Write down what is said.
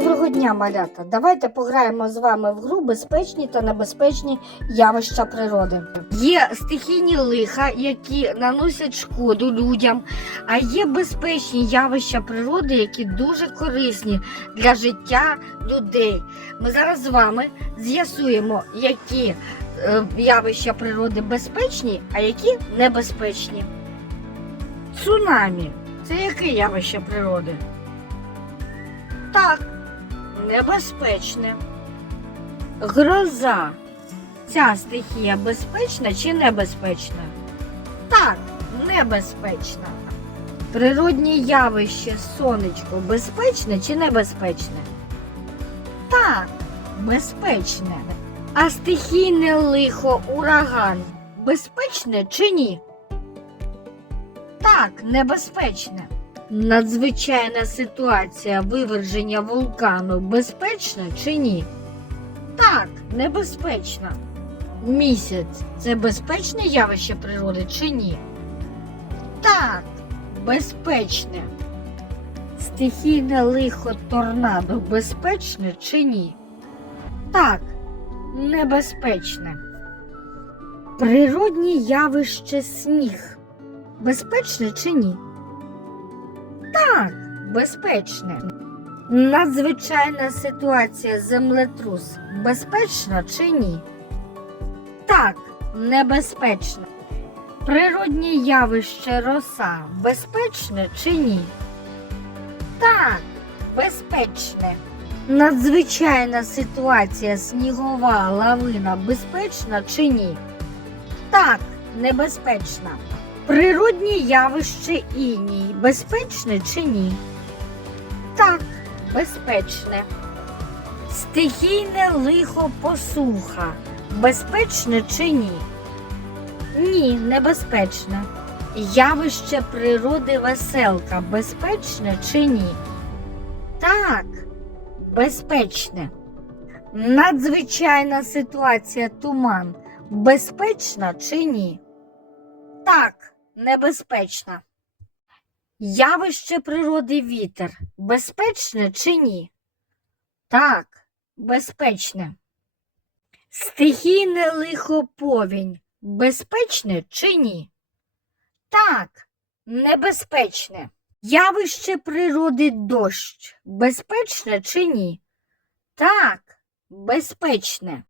Доброго дня, малята! Давайте пограємо з вами в гру безпечні та небезпечні явища природи. Є стихійні лиха, які наносять шкоду людям, а є безпечні явища природи, які дуже корисні для життя людей. Ми зараз з вами з'ясуємо, які е, явища природи безпечні, а які небезпечні. Цунамі це яке явище природи? Так, небезпечне. Гроза. Ця стихія безпечна чи небезпечна? Так, небезпечна. Природнє явище сонечко безпечне чи небезпечне? Так, безпечне. А стихійне лихо ураган безпечне чи ні? Так, небезпечне. Надзвичайна ситуація виверження вулкану безпечна чи ні? Так, небезпечна. Місяць це безпечне явище природи чи ні? Так, безпечне. Стихійне лихо торнадо безпечне чи ні? Так, небезпечне. Природні явище сніг. Безпечне чи ні? Безпечне. Надзвичайна ситуація землетрус безпечна чи ні? Так, небезпечна. Природні явище роса безпечне чи ні? Так, безпечне. Надзвичайна ситуація снігова лавина безпечна чи ні? Так, небезпечна. Природні явище іній безпечне чи ні? Так, безпечне. Стихійне лихо посуха безпечне чи ні? Ні, небезпечне. Явище природи веселка безпечне чи ні? Так, безпечне. Надзвичайна ситуація туман безпечна чи ні? Так, небезпечна. Явище природи вітер безпечне чи ні? Так, безпечне. Стихійне лихо повінь безпечне чи ні? Так, небезпечне. Явище природи дощ безпечне чи ні? Так, безпечне.